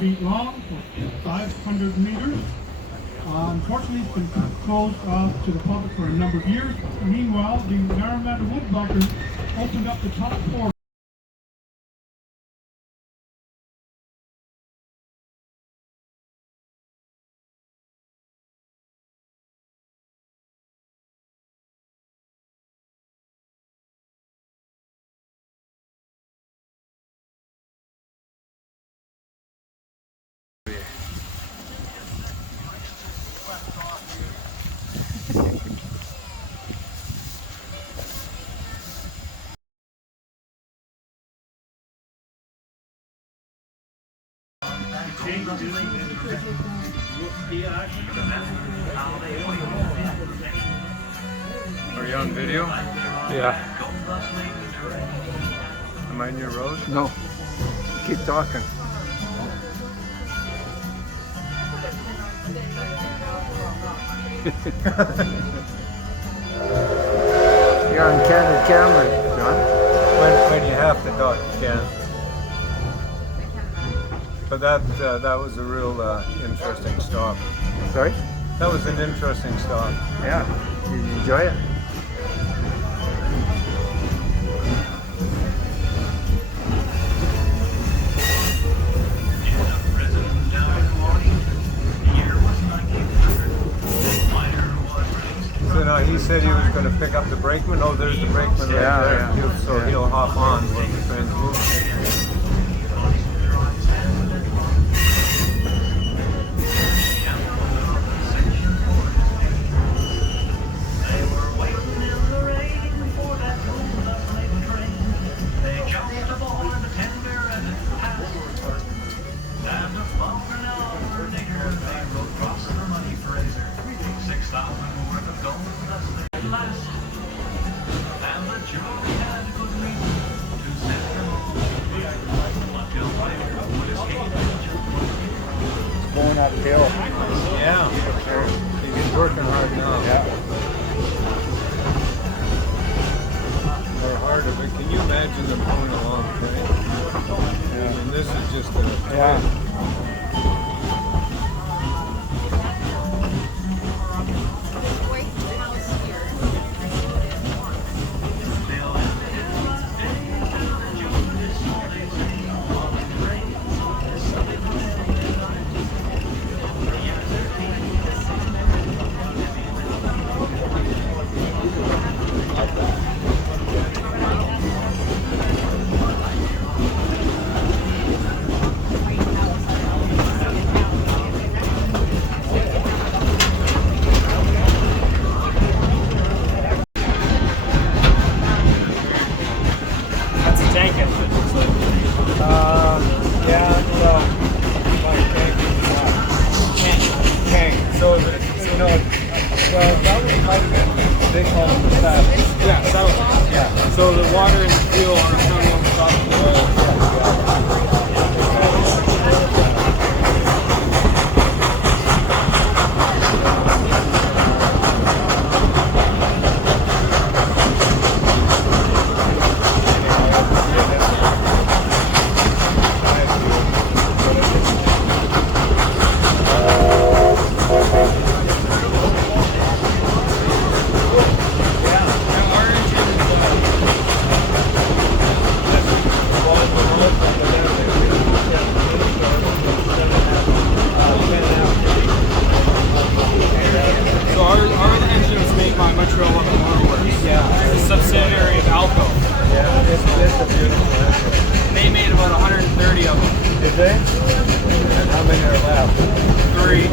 feet long, 500 meters. Unfortunately, it's been closed off to the public for a number of years. Meanwhile, the Parramatta Woodbuckers opened up the top floor. Are you on video? Yeah. Am I in your road? No. Keep talking. You're on candid camera, John. When you have to talk, you can. But that was a real interesting stop. Sorry? That was an interesting stop. Yeah. Did you enjoy it? So now he said he was going to pick up the brakeman. Oh, there's the brakeman right there. Yeah. So he'll hop on when the train's moving. Going uphill. Yeah. He's working hard now. Yeah. Or harder, but can you imagine them going along train? Yeah. And this is just a Yeah. Well, that one might have been, they call them the saddles. Yeah, saddle. Yeah. So the water and the fuel are coming on the top of the oil. Did they? And how many are left? 3.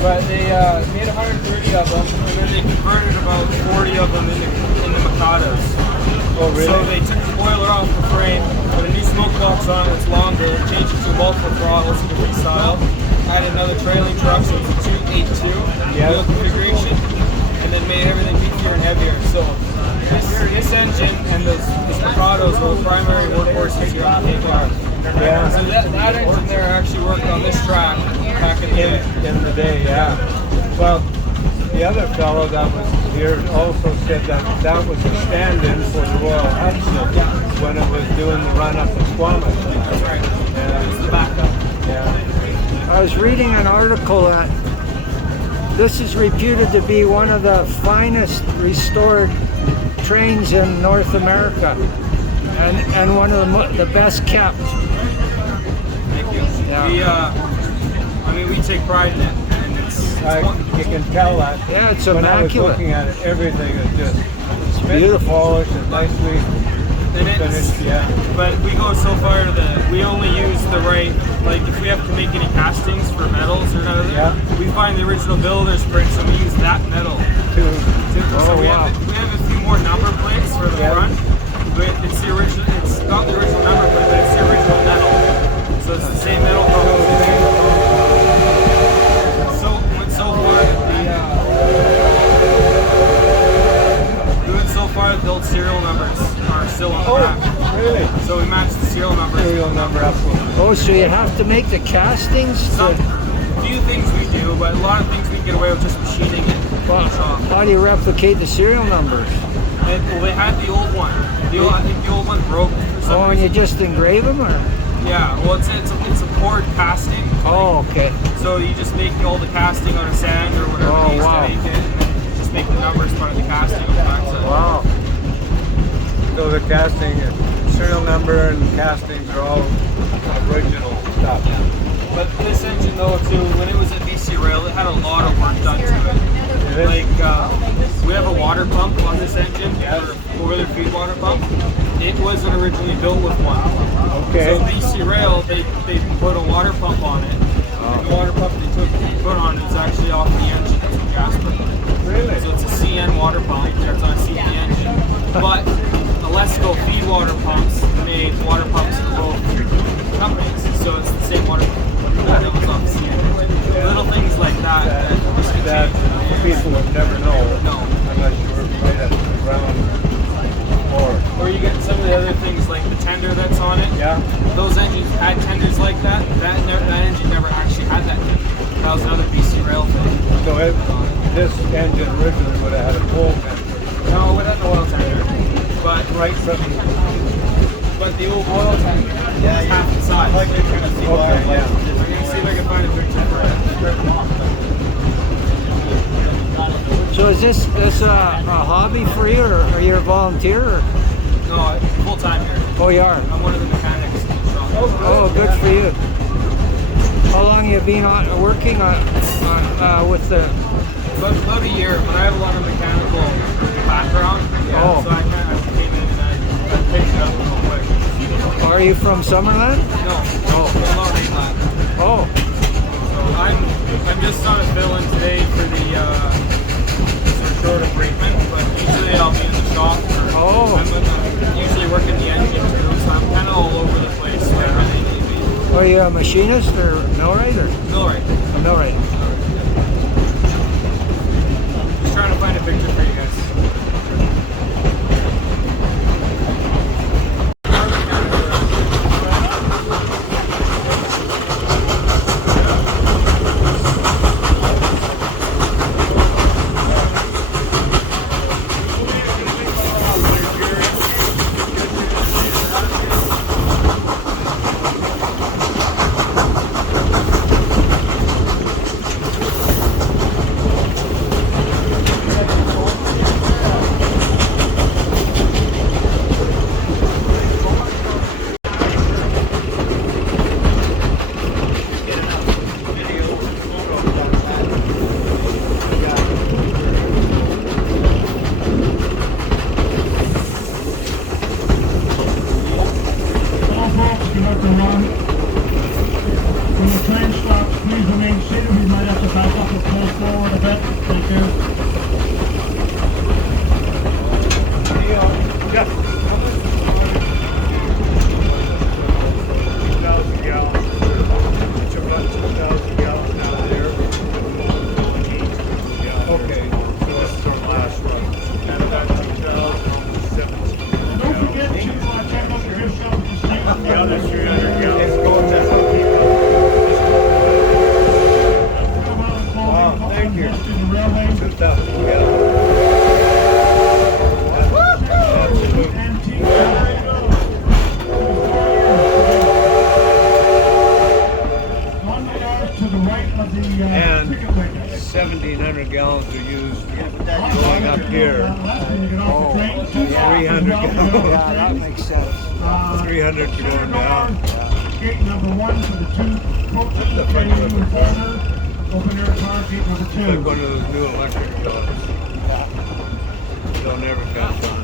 But they made 130 of them, and then they converted about 40 of them into Mikados. Oh, really? So they took the boiler off the frame, put a new smoke box on it, it's longer, changed it to multiple throttles, a different style, added another trailing truck, so it's a 282 wheel configuration, and then made everything beefier and heavier. So this engine and those Mikados were the primary workhorses here on the car. Yeah. So that engine there actually worked on this track back in the day. In the day, yeah. Well, the other fellow that was here also said that that was a stand-in for the Royal Hudson when it was doing the run up to Squamish. That's right. Yeah. It's the backup. Yeah. I was reading an article that this is reputed to be one of the finest restored trains in North America, and one of the best kept. Thank you. Yeah. I mean, we take pride in it, and You can tell that. Yeah, it's When I was immaculate. looking at it, everything is just beautiful. polished and nicely finished. Yeah. But we go so far that we only use the right, like if we have to make any castings for metals or other, Yeah. we find the original builder's prints and we use that metal. So Oh, we, wow. we have a few more number plates for the Yeah. front. But it's the original. It's not the original number plate, but it's the original metal. So it's the same metal color. So went so far. We went so far that the old serial numbers are still on the back. Really? So we match the serial numbers. Serial number up with Oh, so you have to make the castings? Some few things we do, but a lot of things we can get away with just machining it. Well, how do you replicate the serial numbers? Well, they had the old one. I think the old one broke for some Oh, and you reason. just engrave them, or? Yeah, well, it's a poured casting. Oh, okay. So you just make all the casting out of sand or whatever Oh, you use wow. to make it, and then just make the numbers part of the casting on the backside. Wow. So the casting, serial number and castings are all original stuff. But this engine though too, when it was at BC Rail, it had a lot of work done to it. It is? Like we have a water pump on this engine, Yeah. or boiler feed water pump. It wasn't originally built with one. Okay. So BC Rail, they put a water pump on it. And the water pump they put on it is actually off the engine from Jasper. Really? So it's a CN water pump that's on a CN engine. But Alesco feed water pumps made water pumps for both companies. So it's the same water pump that was on the CN. Little things like that just That people would never know No. unless you were right at the ground floor. Or you get some of the other things like the tender that's on it. Yeah? Those engines had tenders like that. That engine never actually had that tender. That was another BC Rail thing. So this engine originally would have had a full tender. No, we had an oil tender. But Right from the old oil tender was half the size. Okay, yeah. I'm gonna see if I can find a picture for it. So is this a hobby for you, or are you a volunteer? Or? No, I'm full time here. Oh, you are. I'm one of the mechanics in the shop. Oh, good for you. How long have you been working with the? About a year, but I have a lot of mechanical background. Oh. So I kind of came in and I picked it up real quick. Are you from Summerland? No, Oh. I'm not right lab. Oh, So I'm just on a fill-in today for the short of brakeman, but usually I'll be in the shop. Oh. I'm usually working the engine too, so I'm kind of all over the place. So I really need to be are you a machinist or millwright or millwright. a millwright? Just trying to find a picture for you guys. 300 well. Yeah, that makes sense. 300 to go Center down. door, gate number 1 for the 2 coaches, The front JU of and it. Boulder. Open air car, gate number 2. Like one of those new electric dogs. They'll never catch on.